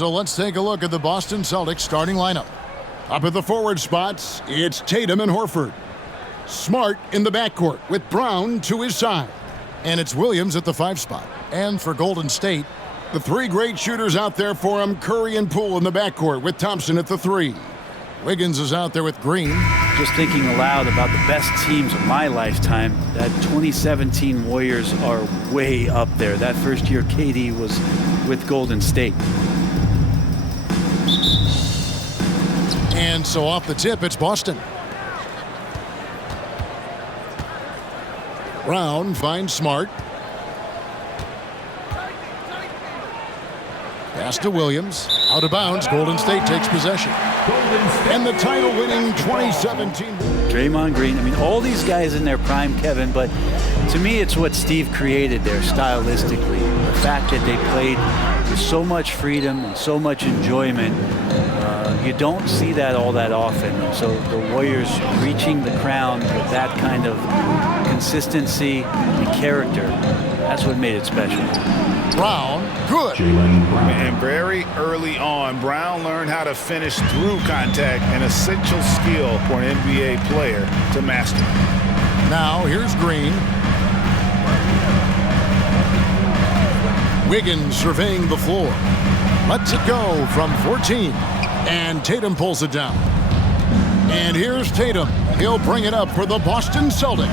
So let's take a look at the Boston Celtics starting lineup. Up at the forward spots, it's Tatum and Horford. Smart in the backcourt with Brown to his side. And it's Williams at the 5 spot. And for Golden State, the 3 great shooters out there for him, Curry and Poole in the backcourt with Thompson at the 3. Wiggins is out there with Green. Just thinking aloud about the best teams of my lifetime, that 2017 Warriors are way up there. That first year KD was with Golden State. And so off the tip, it's Boston. Brown finds Smart. Pass to Williams. Out of bounds. Golden State takes possession. And the title-winning 2017. Draymond Green. I mean, all these guys in their prime, Kevin, but to me, it's what Steve created there stylistically. The fact that they played with so much freedom and so much enjoyment. You don't see that all that often. So the Warriors reaching the crown with that kind of consistency and character, that's what made it special. Brown, good. And very early on, Brown learned how to finish through contact, an essential skill for an NBA player to master. Now here's Green. Wiggins surveying the floor. Lets it go from 14. And Tatum pulls it down. And here's Tatum. He'll bring it up for the Boston Celtics.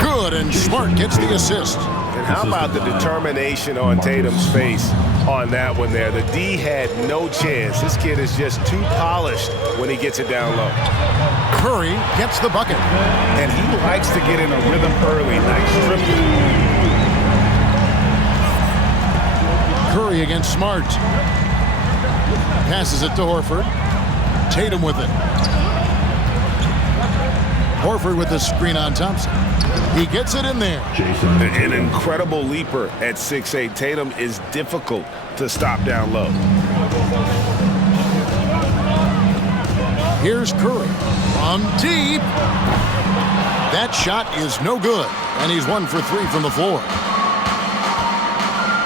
Good, and Smart gets the assist. And how about the determination on Tatum's face on that one there? The D had no chance. This kid is just too polished when he gets it down low. Curry gets the bucket. And he likes to get in a rhythm early. Nice dribbling. Curry against Smart. Passes it to Horford. Tatum with it. Horford with the screen on Thompson. He gets it in there. An incredible leaper at 6'8". Tatum is difficult to stop down low. Here's Curry from deep. That shot is no good, and he's 1 for 3 from the floor.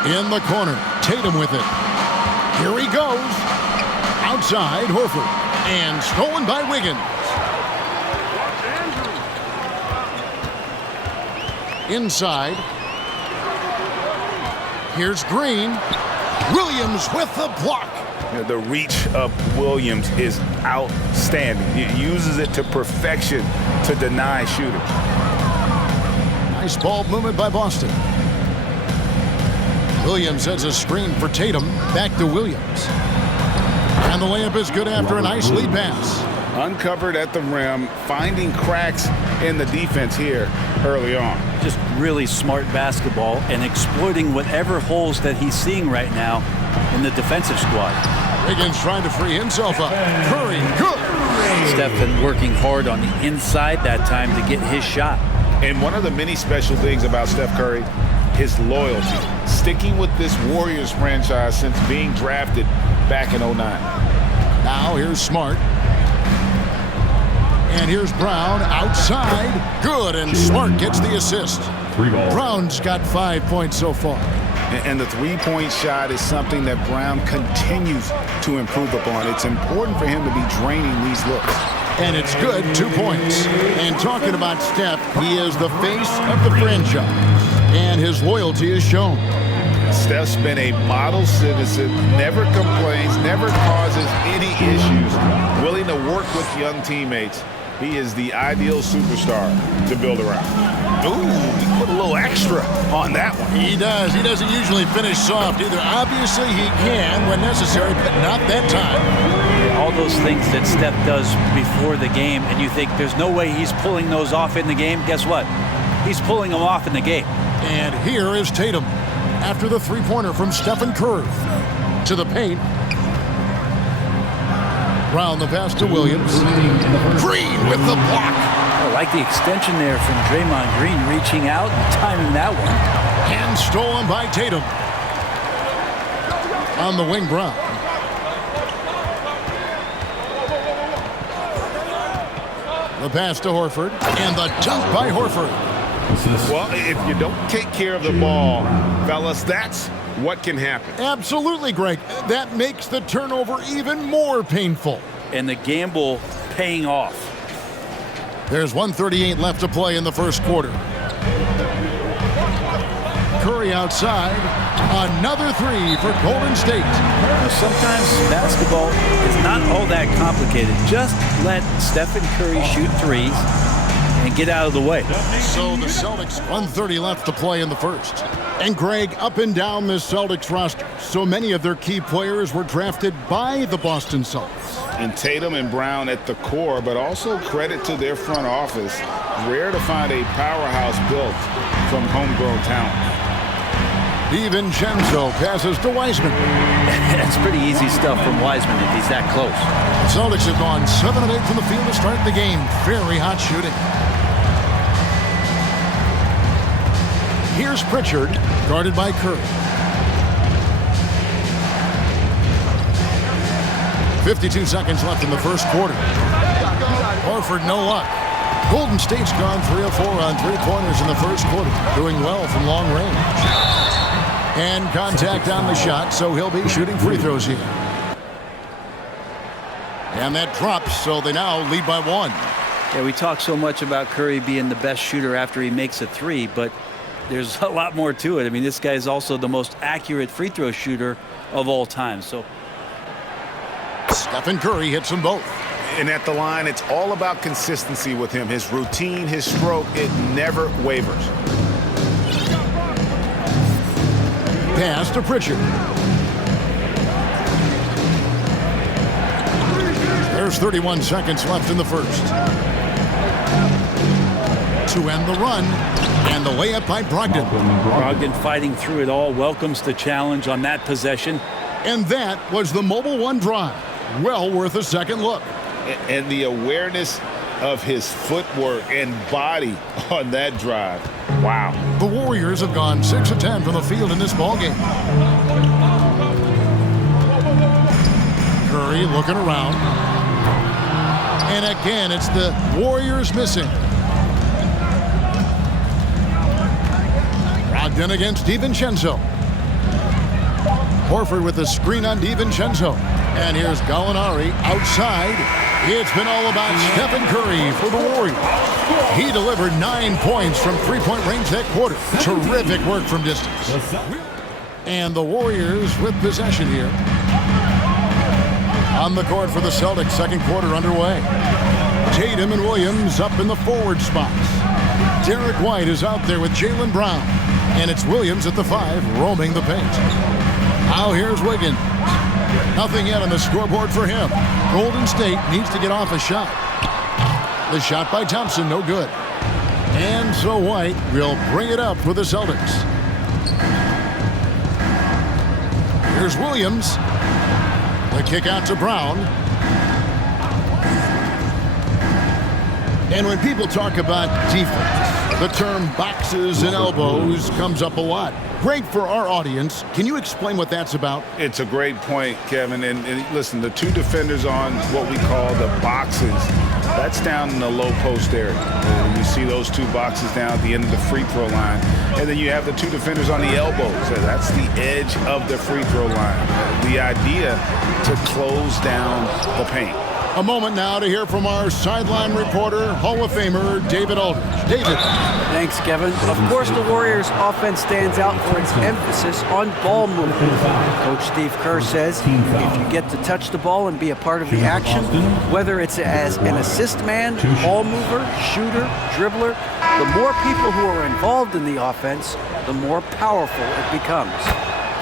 In the corner, Tatum with it. Here he goes. Outside, Horford. And stolen by Wiggins. Inside. Here's Green. Williams with the block. The reach of Williams is outstanding. He uses it to perfection to deny shooters. Nice ball movement by Boston. Williams sets a screen for Tatum. Back to Williams. And the layup is good after a nice lead pass. Uncovered at the rim, finding cracks in the defense here early on. Just really smart basketball and exploiting whatever holes that he's seeing right now in the defensive squad. Wiggins trying to free himself up. Curry, good. Stephen working hard on the inside that time to get his shot. And one of the many special things about Steph Curry, his loyalty. Sticking with this Warriors franchise since being drafted back in 09. Now here's Smart. And here's Brown outside. Good, and Smart gets the assist. Brown's got 5 points so far. And the three-point shot is something that Brown continues to improve upon. It's important for him to be draining these looks. And it's good, 2 points. And talking about Steph, he is the face of the franchise. And his loyalty is shown. Steph's been a model citizen, never complains, never causes any issues, willing to work with young teammates. He is the ideal superstar to build around. Ooh, he put a little extra on that one. He does. He doesn't usually finish soft either. Obviously, he can when necessary, but not that time. All those things that Steph does before the game, and you think there's no way he's pulling those off in the game. Guess what? He's pulling them off in the game. And here is Tatum after the three-pointer from Stephen Curry. To the paint. Brown the pass to Williams. Green with the block. I like the extension there from Draymond Green, reaching out and timing that one. And stolen by Tatum. On the wing, Brown. The pass to Horford. And the dunk by Horford. Well, if you don't take care of the ball, fellas, that's what can happen. Absolutely, Greg. That makes the turnover even more painful. And the gamble paying off. There's 1:38 left to play in the first quarter. Curry outside. Another three for Golden State. Now, sometimes basketball is not all that complicated. Just let Stephen Curry shoot threes and get out of the way. So the Celtics, 1:30 left to play in the first. And Greg, up and down this Celtics roster, so many of their key players were drafted by the Boston Celtics. And Tatum and Brown at the core, but also credit to their front office. Rare to find a powerhouse built from homegrown talent. DiVincenzo passes to Wiseman. That's pretty easy stuff from Wiseman if he's that close. The Celtics have gone 7 of 8 from the field to start the game. Very hot shooting. Here's Pritchard, guarded by Curry. 52 seconds left in the first quarter. Horford, no luck. Golden State's gone 3 of 4 on three-pointers in the first quarter, doing well from long range. And contact on the shot, so he'll be shooting free throws here. And that drops, so they now lead by 1. Yeah, we talk so much about Curry being the best shooter after he makes a three, but there's a lot more to it. I mean, this guy is also the most accurate free throw shooter of all time. So Stephen Curry hits them both. And at the line, it's all about consistency with him. His routine, his stroke, it never wavers. Pass to Pritchard. There's 31 seconds left in the first. To end the run, and the layup by Brogdon. Brogdon fighting through it all, welcomes the challenge on that possession. And that was the Mobile One drive. Well worth a second look. And the awareness of his footwork and body on that drive. Wow. The Warriors have gone 6 of 10 from the field in this ballgame. Curry looking around. And again, it's the Warriors missing. Brogdon against DiVincenzo. Horford with the screen on DiVincenzo. And here's Gallinari outside. It's been all about Stephen Curry for the Warriors. He delivered 9 points from three-point range that quarter. Terrific work from distance. And the Warriors with possession here. On the court for the Celtics, second quarter underway. Tatum and Williams up in the forward spots. Derek White is out there with Jaylen Brown. And it's Williams at the 5, roaming the paint. Now here's Wiggins. Nothing yet on the scoreboard for him. Golden State needs to get off a shot. The shot by Thompson, no good. And so White will bring it up for the Celtics. Here's Williams. The kick out to Brown. And when people talk about defense, the term boxes and elbows comes up a lot. Great for our audience. Can you explain what that's about? It's a great point, Kevin. And listen, the two defenders on what we call the boxes, that's down in the low post area. You see those two boxes down at the end of the free throw line. And then you have the two defenders on the elbows. That's the edge of the free throw line. The idea to close down the paint. A moment now to hear from our sideline reporter, Hall of Famer David Aldridge. David. Thanks, Kevin. Of course, the Warriors' offense stands out for its emphasis on ball movement. Coach Steve Kerr says if you get to touch the ball and be a part of the action, whether it's as an assist man, ball mover, shooter, dribbler, the more people who are involved in the offense, the more powerful it becomes.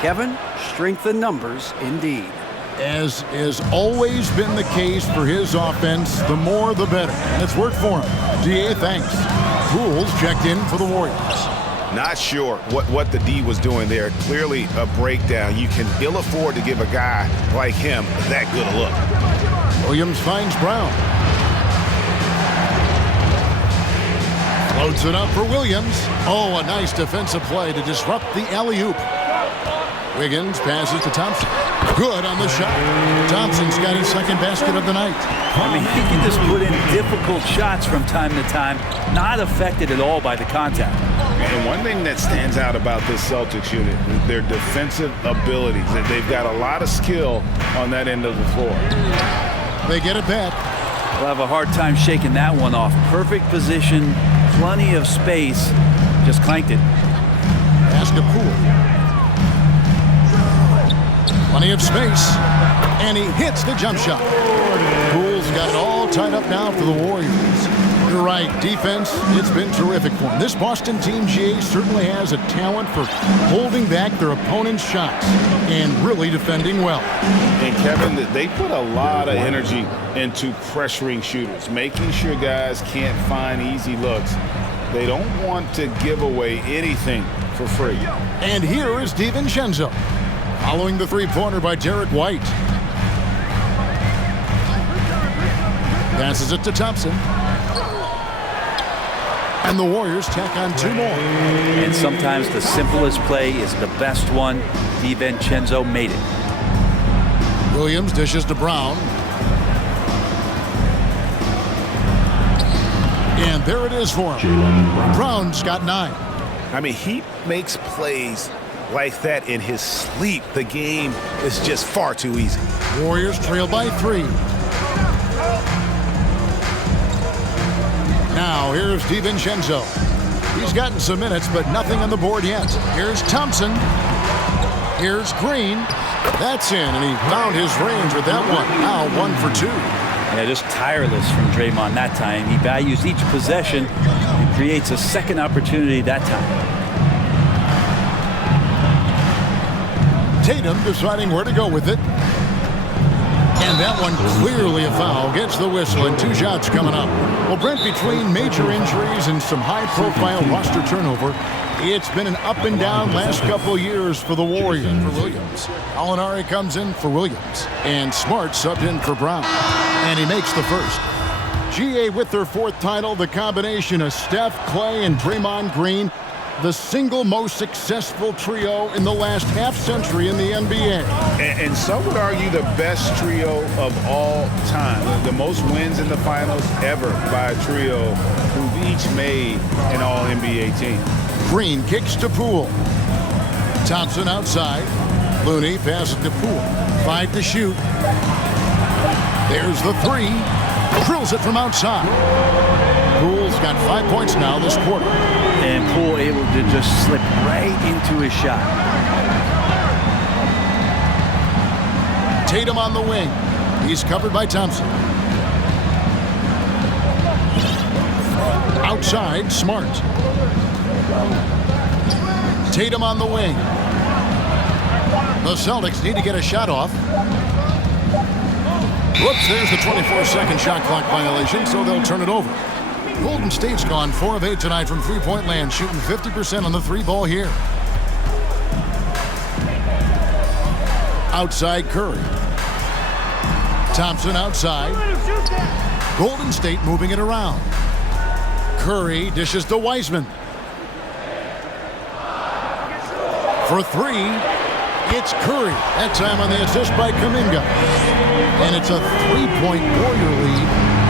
Kevin, strength in numbers indeed. As has always been the case for his offense, the more the better. And it's worked for him. DA, thanks. Rules checked in for the Warriors. Not sure what the D was doing there. Clearly a breakdown. You can ill afford to give a guy like him that good a look. Williams finds Brown. Floats it up for Williams. Oh, a nice defensive play to disrupt the alley-oop. Wiggins passes to Thompson. Good on the shot. Thompson's got his second basket of the night. I mean, he can just put in difficult shots from time to time, not affected at all by the contact. And one thing that stands out about this Celtics unit is their defensive abilities. They've got a lot of skill on that end of the floor. They get it back. We'll have a hard time shaking that one off. Perfect position, plenty of space, just clanked it. Pass to Poole. Plenty of space, and he hits the jump shot. Poole's got it all tied up now for the Warriors. You're right, defense, it's been terrific for him. This Boston team, GA, certainly has a talent for holding back their opponent's shots and really defending well. And Kevin, they put a lot of energy into pressuring shooters, making sure guys can't find easy looks. They don't want to give away anything for free. And here is DiVincenzo, following the three-pointer by Derek White. Passes it to Thompson. And the Warriors tack on two more. And sometimes the simplest play is the best one. DiVincenzo made it. Williams dishes to Brown. And there it is for him. Brown's got 9. I mean, he makes plays like that in his sleep. The game is just far too easy. Warriors trail by 3. Now here's DiVincenzo. He's gotten some minutes, but nothing on the board yet. Here's Thompson. Here's Green. That's in, and he found his range with that one. Now 1 for 2. Yeah, just tireless from Draymond that time. He values each possession and creates a second opportunity that time. Tatum deciding where to go with it. And that one clearly a foul. Gets the whistle, and 2 shots coming up. Well, Brent, between major injuries and some high-profile roster turnover, it's been an up-and-down last couple of years for the Warriors. For Williams. Alinari comes in for Williams. And Smart subbed in for Brown. And he makes the first. GA with their 4th title, the combination of Steph, Clay, and Draymond Green, the single most successful trio in the last half-century in the NBA. And some would argue the best trio of all time. The most wins in the finals ever by a trio who've each made an All-NBA team. Green kicks to Poole. Thompson outside. Looney passes to Poole. 5 to shoot. There's the 3. Drills it from outside. Poole's got 5 points now this quarter. And Poole able to just slip right into his shot. Tatum on the wing. He's covered by Thompson. Outside, Smart. Tatum on the wing. The Celtics need to get a shot off. Whoops, there's the 24-second shot clock violation, so they'll turn it over. Golden State's gone 4 of 8 tonight from three-point land, shooting 50% on the 3-ball here. Outside Curry. Thompson outside. Golden State moving it around. Curry dishes to Wiseman. For 3, it's Curry. That time on the assist by Kuminga. And it's a 3-point Warrior lead.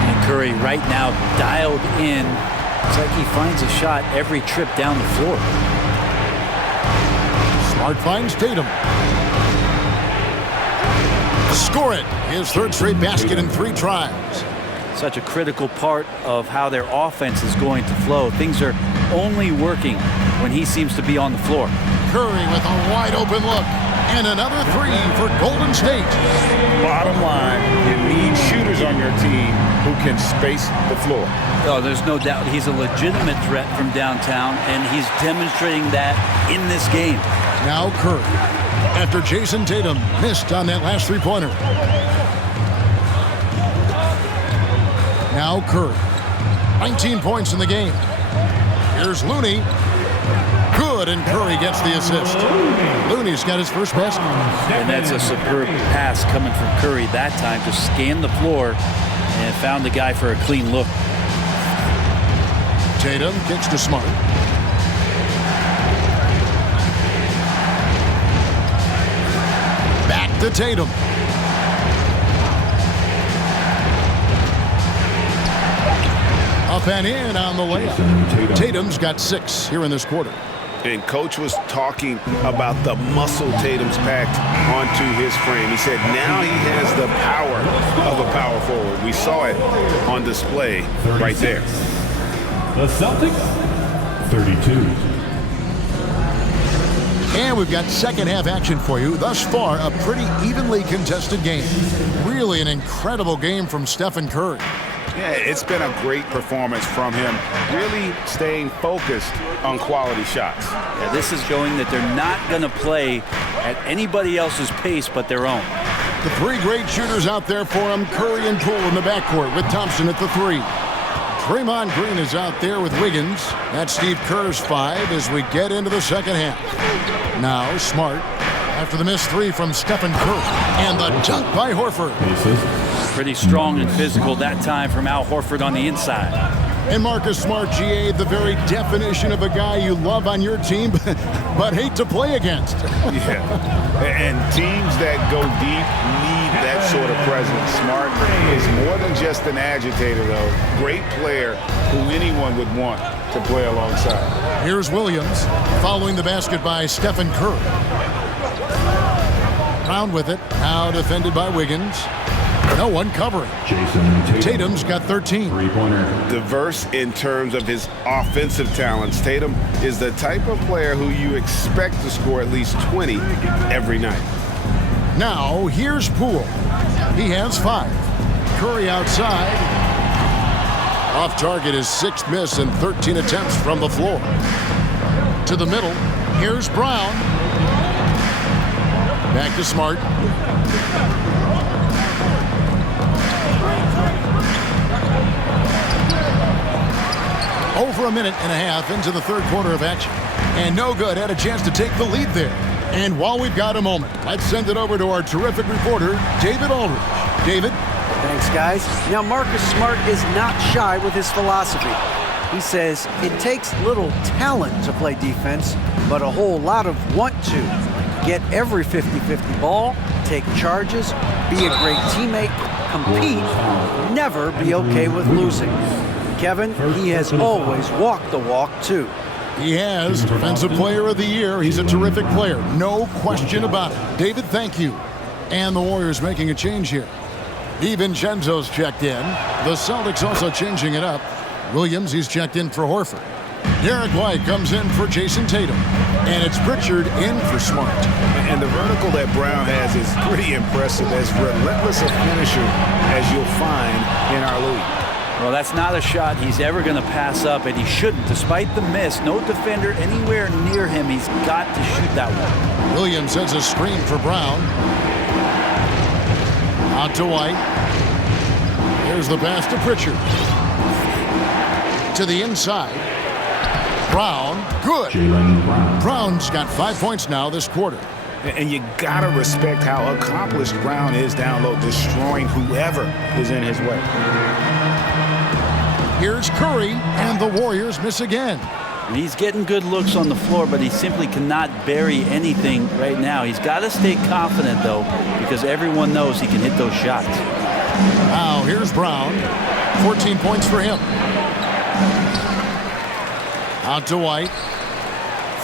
And Curry right now dialed in. It's like he finds a shot every trip down the floor. Smart finds Tatum. Score it. His 3rd straight basket in 3 tries. Such a critical part of how their offense is going to flow. Things are only working when he seems to be on the floor. Curry with a wide open look. And another 3 for Golden State. Bottom line, you need shooters on your team who can space the floor. Oh, there's no doubt he's a legitimate threat from downtown, and he's demonstrating that in this game. Now Curry, after Jason Tatum missed on that last 3-pointer. Now Curry, 19 points in the game. Here's Looney. Good, and Curry gets the assist. Looney's got his first basket. And that's a superb pass coming from Curry that time to scan the floor and found the guy for a clean look. Tatum kicks to Smart. to Tatum. Up and in on the layup. Tatum's got 6 here in this quarter. And Coach was talking about the muscle Tatum's packed onto his frame. He said now he has the power of a power forward. We saw it on display right there. The Celtics, 32. And we've got second half action for you. Thus far, a pretty evenly contested game. Really an incredible game from Stephen Curry. Yeah, it's been a great performance from him, really staying focused on quality shots. Yeah, this is showing that they're not going to play at anybody else's pace but their own. The 3 great shooters out there for him. Curry and Poole in the backcourt with Thompson at the 3. Draymond Green is out there with Wiggins. That's Steve Kerr's 5 as we get into the second half. Now Smart after the missed 3 from Stephen Curry. And the dunk by Horford. Pretty strong and physical that time from Al Horford on the inside. And Marcus Smart, GA, the very definition of a guy you love on your team but hate to play against. Yeah, and teams that go deep need that sort of presence. Smart is more than just an agitator, though. Great player who anyone would want to play alongside. Here's Williams following the basket by Stephen Curry. Brown with it, now defended by Wiggins. No one covering. Tatum's got 13. Diverse in terms of his offensive talents, Tatum is the type of player who you expect to score at least 20 every night. Now, here's Poole. He has 5. Curry outside. Off target, his 6th miss and 13 attempts from the floor. To the middle. Here's Brown. Back to Smart. Over a minute and a half into the third quarter of action. And no good, had a chance to take the lead there. And while we've got a moment, let's send it over to our terrific reporter, David Aldridge. David? Thanks, guys. Now, Marcus Smart is not shy with his philosophy. He says it takes little talent to play defense, but a whole lot of want to. Get every 50-50 ball, take charges, be a great teammate, compete, never be okay with losing. Kevin, he has always walked the walk, too. He has. Defensive Player of the Year. He's a terrific player. No question about it. David, thank you. And the Warriors making a change here. DiVincenzo's checked in. The Celtics also changing it up. Williams, he's checked in for Horford. Derek White comes in for Jason Tatum. And it's Pritchard in for Smart. And the vertical that Brown has is pretty impressive, as relentless a finisher as you'll find in our league. Well, that's not a shot he's ever going to pass up, and he shouldn't. Despite the miss, no defender anywhere near him. He's got to shoot that one. Williams sends a screen for Brown. Out to White. Here's the pass to Pritchard. To the inside. Brown, good. Brown's got 5 points now this quarter. And you gotta respect how accomplished Brown is down low, destroying whoever is in his way. Here's Curry, and the Warriors miss again. He's getting good looks on the floor, but he simply cannot bury anything right now. He's got to stay confident, though, because everyone knows he can hit those shots. Now, here's Brown. 14 points for him. Out to White.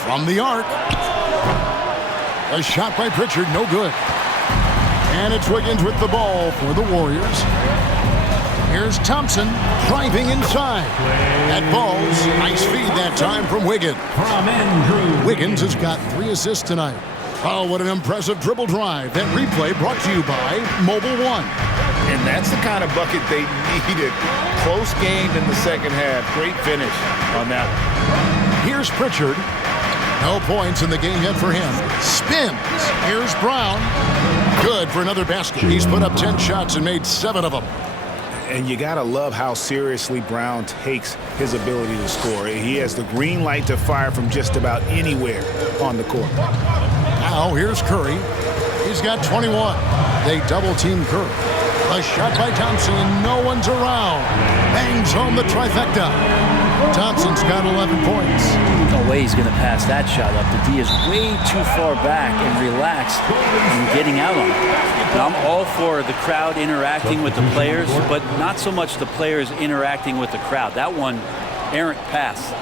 From the arc. A shot by Pritchard, no good. And it's Wiggins with the ball for the Warriors. Here's Thompson driving inside. That ball's nice feed that time from Wiggins. Wiggins has got 3 assists tonight. Oh, what an impressive dribble drive. That replay brought to you by Mobile One. And that's the kind of bucket they needed. Close game in the second half. Great finish on that one. Here's Pritchard. No points in the game yet for him. Spins. Here's Brown. Good for another basket. He's put up 10 shots and made 7 of them. And you gotta love how seriously Brown takes his ability to score. He has the green light to fire from just about anywhere on the court. Now here's Curry. He's got 21. They double-team Curry. A shot by Thompson, and no one's around. Bangs home the trifecta. Thompson's got 11 points. No way he's going to pass that shot up. The D is way too far back and relaxed in getting out on it. Now, I'm all for the crowd interacting with the players, but not so much the players interacting with the crowd. That one, errant pass.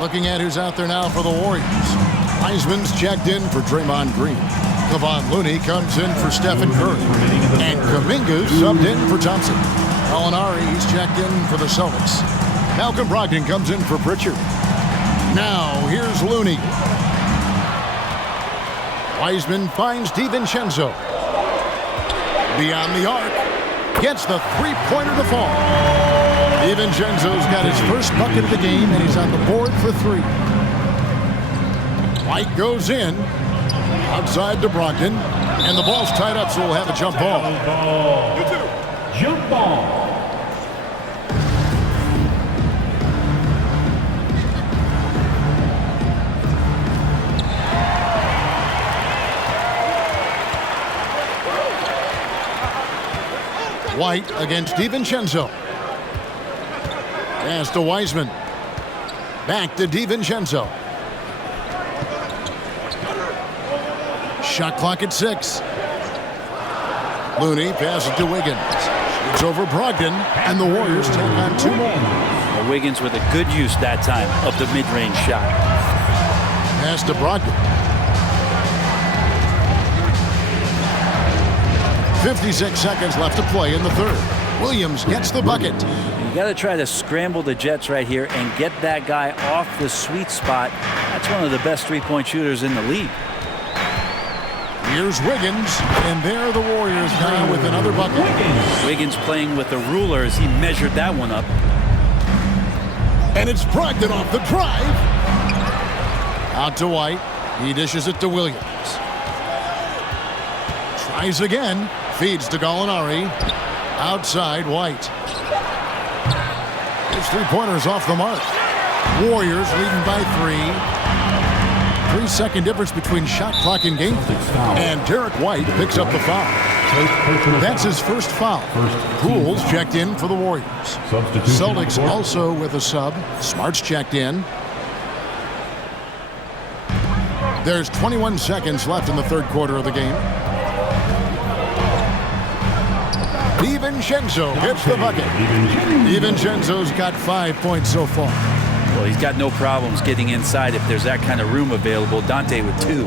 Looking at who's out there now for the Warriors. Heisman's checked in for Draymond Green. Kevon Looney comes in for Stephen Curry. And Kuminga's subbed in for Thompson. He's checked in for the Celtics. Malcolm Brogdon comes in for Pritchard. Now, here's Looney. Wiseman finds DiVincenzo. Beyond the arc. Gets the three-pointer to fall. DiVincenzo's got his first bucket of the game, and he's on the board for 3. White goes in. Outside to Brogdon. And the ball's tied up, so we'll have a jump ball. Jump ball. White against DiVincenzo. Pass to Wiseman. Back to DiVincenzo. Shot clock at 6. Looney passes to Wiggins. It's over Brogdon, and the Warriors take on 2 more. Well, Wiggins with a good use that time of the mid-range shot. Pass to Brogdon. 56 seconds left to play in the third. Williams gets the bucket. You got to try to scramble the Jets right here and get that guy off the sweet spot. That's one of the best three-point shooters in the league. Here's Wiggins, and there the Warriors now with another bucket. Wiggins playing with the ruler as he measured that one up. And it's Brogdon off the drive. Out to White. He dishes it to Williams. Tries again. Feeds to Gallinari. Outside White. His three-pointer's off the mark. Warriors leading by 3. 3-second difference between shot clock and game. And Derek White picks up the foul. That's his first foul. Poole's checked in for the Warriors. Celtics also with a sub. Smart's checked in. There's 21 seconds left in the third quarter of the game. DiVincenzo hits the bucket. DiVincenzo's got 5 points so far. Well, he's got no problems getting inside if there's that kind of room available. Dante with 2.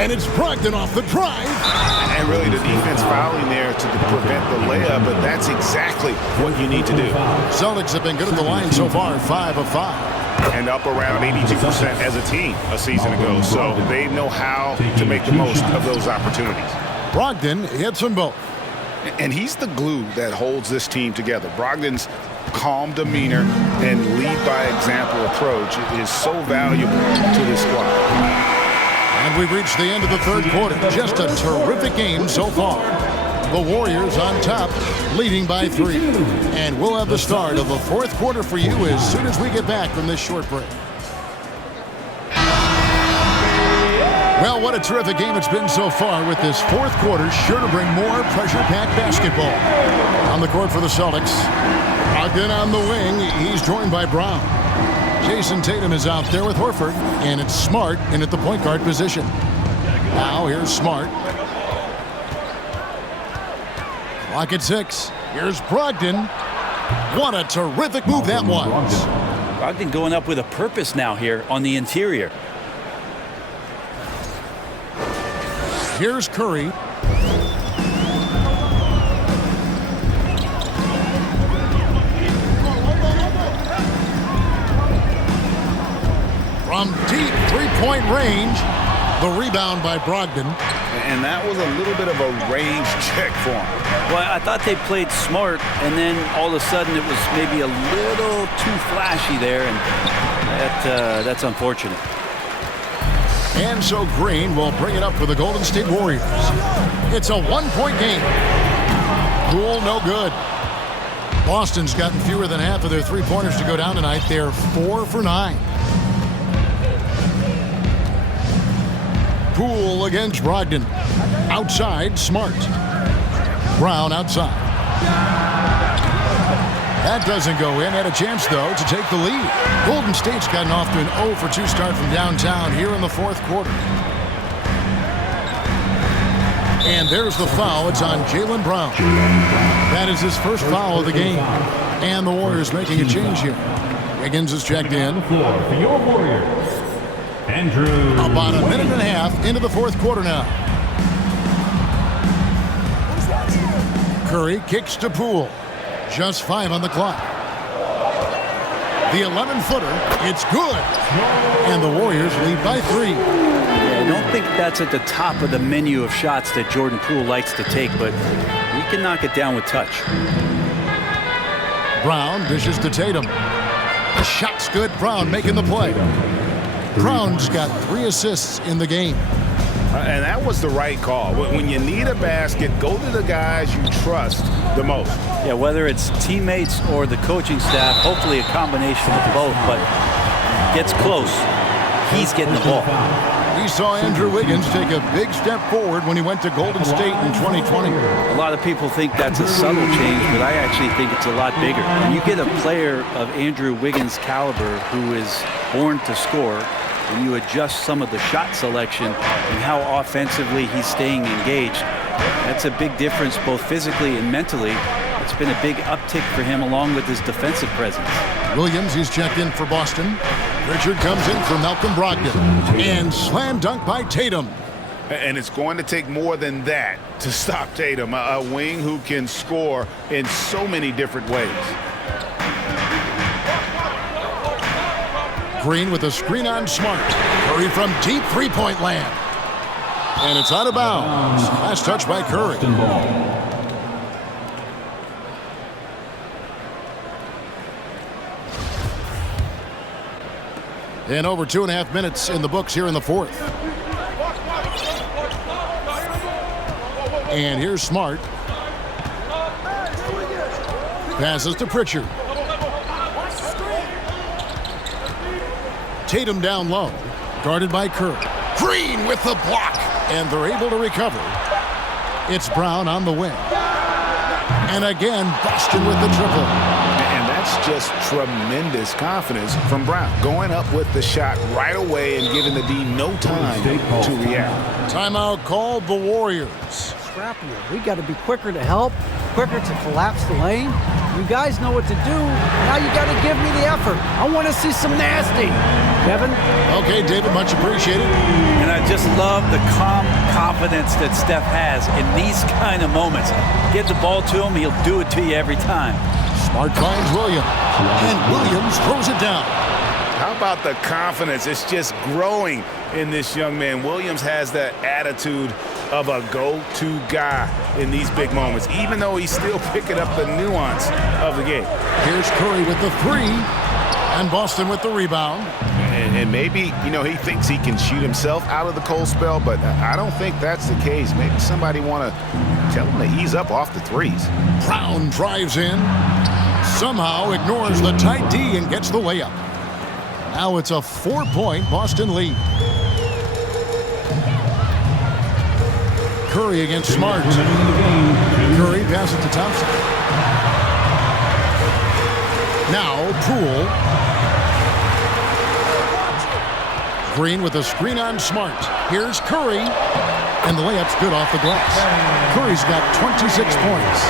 And it's Brogdon off the drive. And really the defense fouling there to prevent the layup, but that's exactly what you need to do. Celtics have been good at the line so far, 5 of 5. And up around 82% as a team a season ago, so they know how to make the most of those opportunities. Brogdon hits them both. And he's the glue that holds this team together. Brogdon's calm demeanor and lead by example approach is so valuable to this squad. And we've reached the end of the third quarter. Just a terrific game so far. The Warriors on top, leading by 3. And we'll have the start of the fourth quarter for you as soon as we get back from this short break. Well, what a terrific game it's been so far, with this fourth quarter sure to bring more pressure-packed basketball. On the court for the Celtics, Brogdon on the wing. He's joined by Brown. Jason Tatum is out there with Horford, and it's Smart in at the point guard position. Now here's Smart. Clock at 6. Here's Brogdon. What a terrific move that was. Brogdon going up with a purpose now here on the interior. Here's Curry. From deep three-point range, the rebound by Brogdon. And that was a little bit of a range check for him. Well, I thought they played smart, and then all of a sudden it was maybe a little too flashy there, and that's unfortunate. And so Green will bring it up for the Golden State Warriors. It's a one-point game. Poole, no good. Boston's gotten fewer than half of their three-pointers to go down tonight. They're 4 for 9. Poole against Brogdon. Outside, Smart. Brown outside. That doesn't go in. Had a chance, though, to take the lead. Golden State's gotten off to an 0-for-2 start from downtown here in the fourth quarter. And there's the foul. It's on Jaylen Brown. That is his first foul of the game. And the Warriors making a change here. Wiggins is checked in. For your Warriors, Andrew. About a minute and a half into the fourth quarter now. Curry kicks to Poole. Just 5 on the clock. The 11-footer, it's good. And the Warriors lead by 3. Yeah, I don't think that's at the top of the menu of shots that Jordan Poole likes to take, but he can knock it down with touch. Brown dishes to Tatum. The shot's good. Brown making the play. Brown's got 3 assists in the game. And that was the right call. When you need a basket, go to the guys you trust the most. Yeah, whether it's teammates or the coaching staff, hopefully a combination of both, but gets close. He's getting the ball. We saw Andrew Wiggins take a big step forward when he went to Golden State in 2020. A lot of people think that's a subtle change, but I actually think it's a lot bigger. When you get a player of Andrew Wiggins' caliber who is born to score, and you adjust some of the shot selection and how offensively he's staying engaged, that's a big difference both physically and mentally. It's been a big uptick for him along with his defensive presence. Williams, he's checked in for Boston. Richard comes in for Malcolm Brogdon. And slam dunk by Tatum. And it's going to take more than that to stop Tatum, a wing who can score in so many different ways. Green with a screen on Smart. Curry from deep three-point land. And it's out of bounds. Last touch by Curry. And over 2.5 minutes in the books here in the fourth. And here's Smart. Passes to Pritchard. Tatum down low, guarded by Curry. Green with the block, and they're able to recover. It's Brown on the wing. And again, Boston with the triple. And that's just tremendous confidence from Brown. Going up with the shot right away and giving the D no time to react. Timeout called the Warriors. Scrappier. We got to be quicker to help, quicker to collapse the lane. You guys know what to do. Now you got to give me the effort. I want to see some nasty. Kevin? Okay, David, much appreciated. And I just love the calm confidence that Steph has in these kind of moments. Get the ball to him, he'll do it to you every time. Smart finds Williams, and Williams throws it down. How about the confidence? It's just growing in this young man. Williams has that attitude of a go-to guy in these big moments, even though he's still picking up the nuance of the game. Here's Curry with the 3, and Boston with the rebound. And maybe, he thinks he can shoot himself out of the cold spell, but I don't think that's the case. Maybe somebody want to tell him to ease up off the threes. Brown drives in, somehow ignores the tight D and gets the layup. Now it's a 4-point Boston lead. Curry against Smart. Curry passes to Thompson. Now Poole. Green with a screen on Smart. Here's Curry. And the layup's good off the glass. Curry's got 26 points.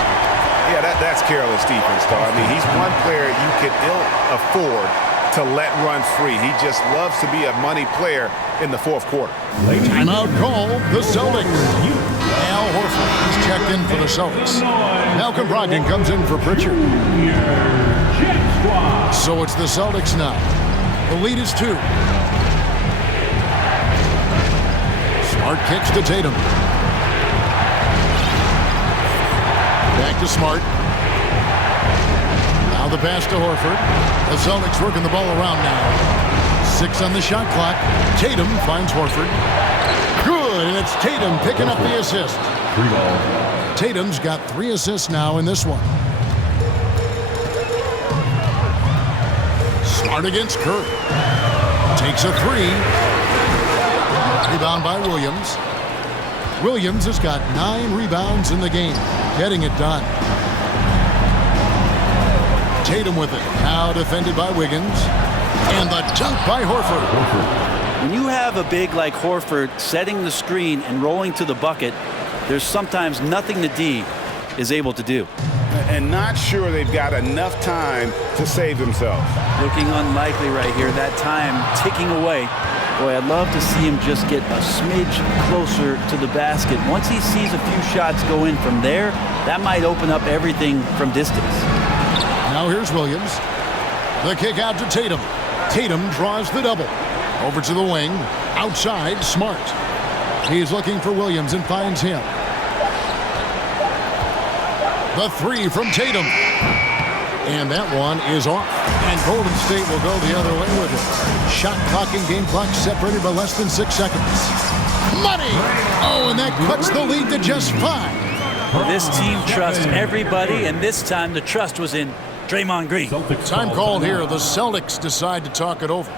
Yeah, that's careless defense, though. I mean, he's one player you can ill afford to let run free. He just loves to be a money player in the fourth quarter. Timeout call, the Celtics. Al Horford is checked in for the Celtics. Malcolm Brogdon comes in for Pritchard. So it's the Celtics now. The lead is 2. Smart kicks to Tatum. Back to Smart. Now the pass to Horford. The Celtics working the ball around now. 6 on the shot clock. Tatum finds Horford. Good, and it's Tatum picking up the assist. Tatum's got 3 assists now in this one. Smart against Curry. Takes a 3. Rebound by Williams. Williams has got 9 rebounds in the game. Getting it done. Tatum with it. Now defended by Wiggins. And the dunk by Horford. When you have a big like Horford setting the screen and rolling to the bucket, there's sometimes nothing the D is able to do. And not sure they've got enough time to save themselves. Looking unlikely right here. That time ticking away. Boy, I'd love to see him just get a smidge closer to the basket. Once he sees a few shots go in from there, that might open up everything from distance. Now here's Williams. The kick out to Tatum. Tatum draws the double. Over to the wing. Outside, Smart. He's looking for Williams and finds him. The three from Tatum. And that one is off. And Golden State will go the other way with it. Shot clock and game clock separated by less than 6 seconds. Money! Oh, and that cuts the lead to just 5. This team trusts everybody, and this time the trust was in Draymond Green. Time called here. The Celtics decide to talk it over.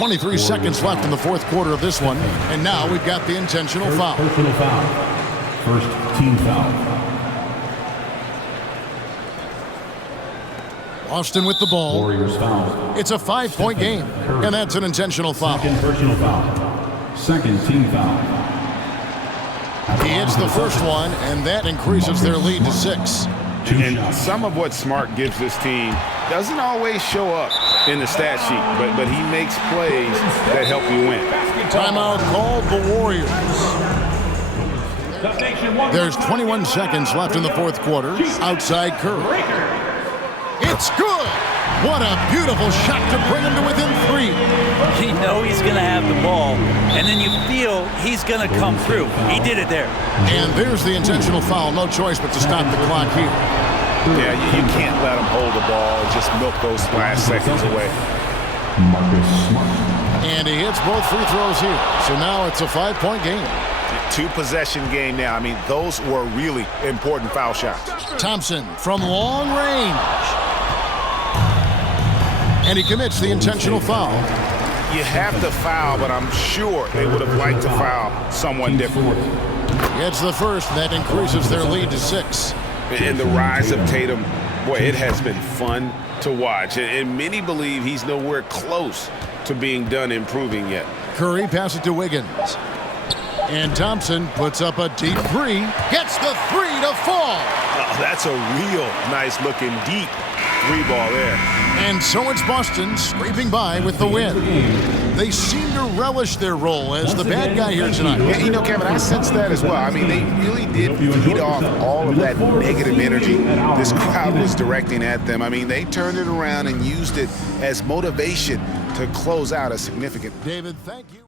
.23 seconds left in the fourth quarter of this one. And now we've got the intentional foul. Personal foul. First team foul. Austin with the ball. Warriors foul. It's a 5-point game. And that's an intentional foul. Second personal foul. Second team foul. He hits the first one, and that increases their lead to 6. And some of what Smart gives this team doesn't always show up in the stat sheet, but he makes plays that help you win. Timeout called the Warriors. There's 21 seconds left in the fourth quarter. Outside Curry. It's good! What a beautiful shot to bring him to within 3. You know he's going to have the ball, and then you feel he's going to come through. He did it there. And there's the intentional foul. No choice but to stop the clock here. Yeah, you can't let them hold the ball and just milk those last seconds away. Marcus Smart. And he hits both free throws here. So now it's a 5-point game. 2-possession game now. I mean, those were really important foul shots. Thompson from long range. And he commits the intentional foul. You have to foul, but I'm sure they would have liked to foul someone different. It's the first. That increases their lead to 6. And the rise of Tatum, boy, it has been fun to watch. And many believe he's nowhere close to being done improving yet. Curry passes to Wiggins. And Thompson puts up a deep 3. Gets the 3 to fall. Oh, that's a real nice-looking deep 3 ball there. And so it's Boston scraping by with the win. They seem to relish their role as the bad guy here tonight. Yeah, you know, Kevin, I sense that as well. I mean, they really did feed off all of that negative energy this crowd was directing at them. I mean, they turned it around and used it as motivation to close out a significant. David, thank you.